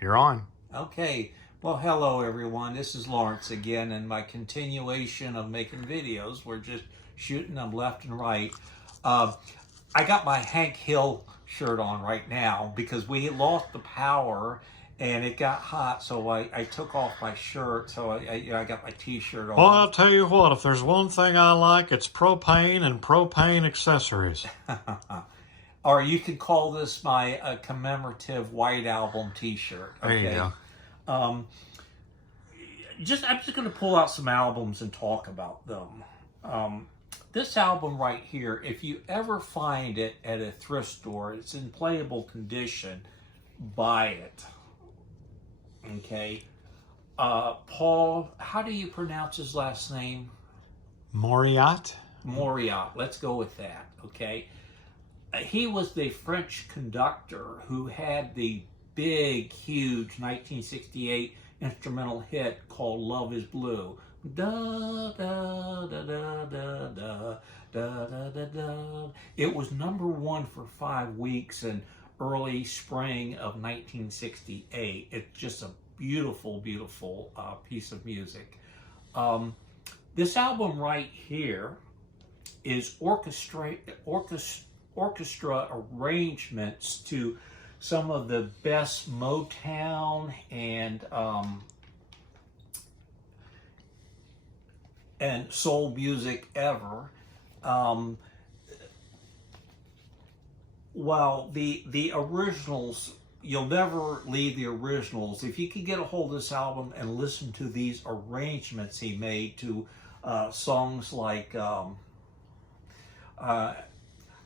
You're on. Okay, well, hello everyone. This is Lawrence again, and my continuation of making videos. We're just shooting them left and right. Uh, I got my Hank Hill shirt on right now because we lost the power and it got hot, so I took off my shirt, so I got my t-shirt Well, on. I'll tell you what, if there's one thing I like, it's propane and propane accessories. Or you could call this my commemorative White Album t-shirt, There you okay? go. Um, I'm just going to pull out some albums and talk about them. This album right here, if you ever find it at a thrift store, it's in playable condition, buy it. Okay. Paul, how do you pronounce his last name? Mauriat? Mauriat. Let's go with that. Okay. He was the French conductor who had the big, huge 1968 instrumental hit called Love is Blue. Da, da, da, da, da, da, da, da, da, da. It was #1 for 5 weeks in early spring of 1968. It's just a beautiful, beautiful piece of music. This album right here is orchestra arrangements to some of the best Motown and soul music ever. While the originals, you'll never leave the originals. If you could get a hold of this album and listen to these arrangements he made to songs like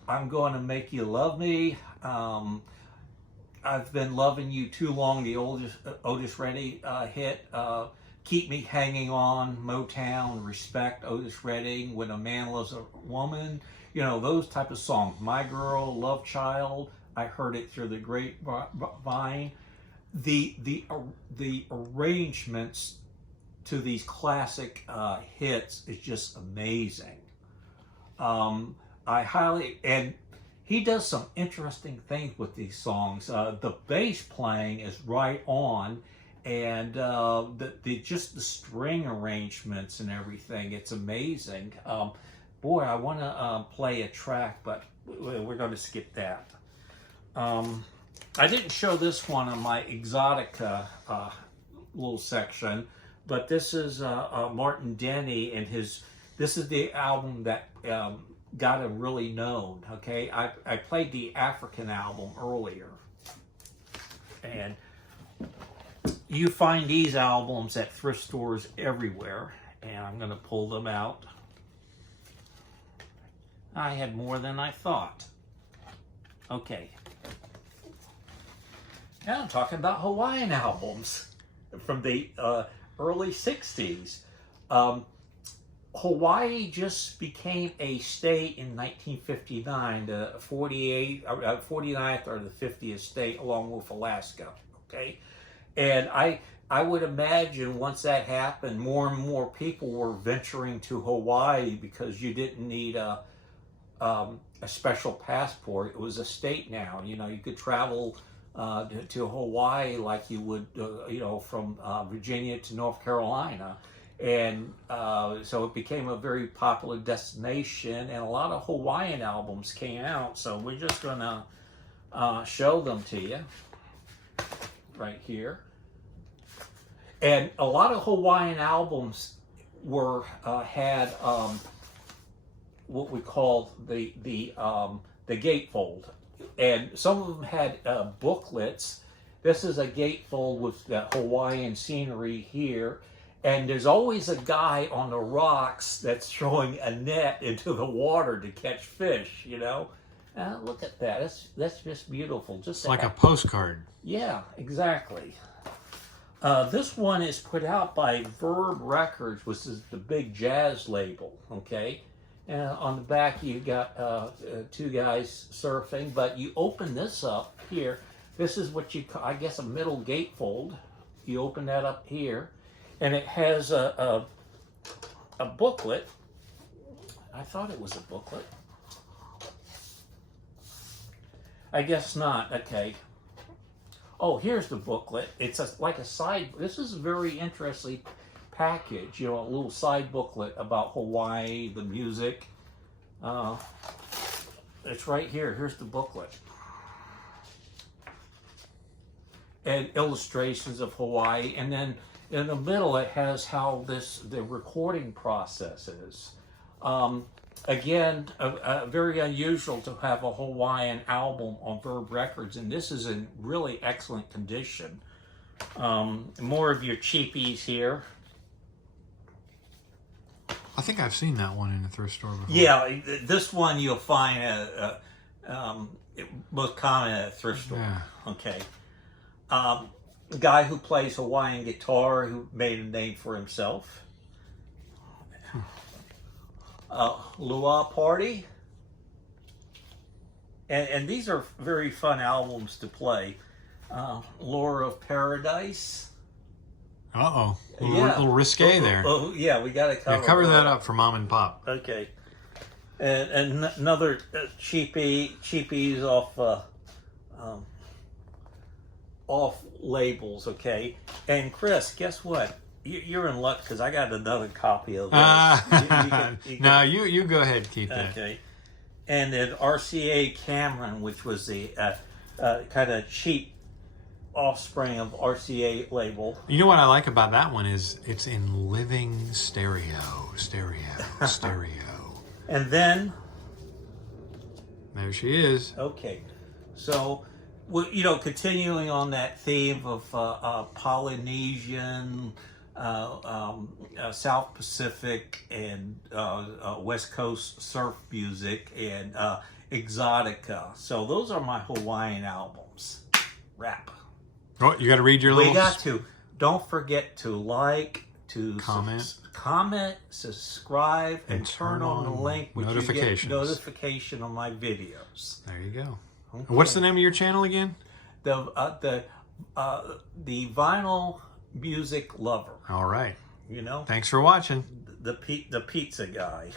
I'm Going to Make You Love Me, I've Been Loving You Too Long, the Otis Redding hit, Keep Me Hanging On, Motown, Respect, Otis Redding, When a Man Loves a Woman, you know, those type of songs. My Girl, Love Child, I Heard It Through the Grapevine. The arrangements to these classic hits is just amazing. And he does some interesting things with these songs. The bass playing is right on, and just the string arrangements and everything, it's amazing. Boy, I want to play a track, but we're going to skip that. I didn't show this one on my Exotica little section, but this is Martin Denny and this is the album that got him really known. Okay, I played the African album earlier, and you find these albums at thrift stores everywhere, and I'm going to pull them out. I had more than I thought. Okay, now I'm talking about Hawaiian albums from the early 60s. Hawaii just became a state in 1959, the 49th or the 50th state, along with Alaska. Okay, and I would imagine once that happened, more and more people were venturing to Hawaii because you didn't need a special passport. It was a state now. You know, you could travel to Hawaii like you would, from Virginia to North Carolina. And so it became a very popular destination, and a lot of Hawaiian albums came out. So we're just going to show them to you right here. And a lot of Hawaiian albums had what we call the gatefold, and some of them had booklets. This is a gatefold with the Hawaiian scenery here. And there's always a guy on the rocks that's throwing a net into the water to catch fish, you know? Look at that. That's just beautiful. Just Like a postcard. Yeah, exactly. This one is put out by Verb Records, which is the big jazz label, okay? And on the back, you got two guys surfing, but you open this up here. This is what you call, I guess, a middle gatefold. You open that up here. And it has a booklet. I thought it was a booklet. I guess not. Okay. Oh, here's the booklet. It's like a side. This is a very interesting package. You know, a little side booklet about Hawaii, the music. It's right here. Here's the booklet. And illustrations of Hawaii, and then in the middle it has how the recording process is. Again, very unusual to have a Hawaiian album on Verve Records, and this is in really excellent condition. More of your cheapies here. I think I've seen that one in a thrift store before. Yeah, this one you'll find most common at a thrift store. Yeah. Okay. A guy who plays Hawaiian guitar who made a name for himself. Luau Party. And these are very fun albums to play. Lure of Paradise. Uh-oh. A Yeah. little risque there. Oh, yeah, we got to cover, Yeah, cover that up for Mom and Pop. Okay. And another cheapies off labels, okay? And Chris, guess what? You're in luck because I got another copy of this. No, you go ahead, keep that. Okay. And then RCA Cameron, which was the kind of cheap offspring of RCA label. You know what I like about that one is it's in living stereo. And then, There she is. okay, so, well, you know, continuing on that theme of Polynesian, South Pacific, and West Coast surf music, and exotica. So those are my Hawaiian albums. Wrap. Oh, you got to read your We little... got to. Don't forget to like, to Comment. subscribe, and turn on the link which notifications. you get notification on my videos. There you go. Okay. What's the name of your channel again? The vinyl music lover. All right. You know, Thanks for watching. the pizza guy.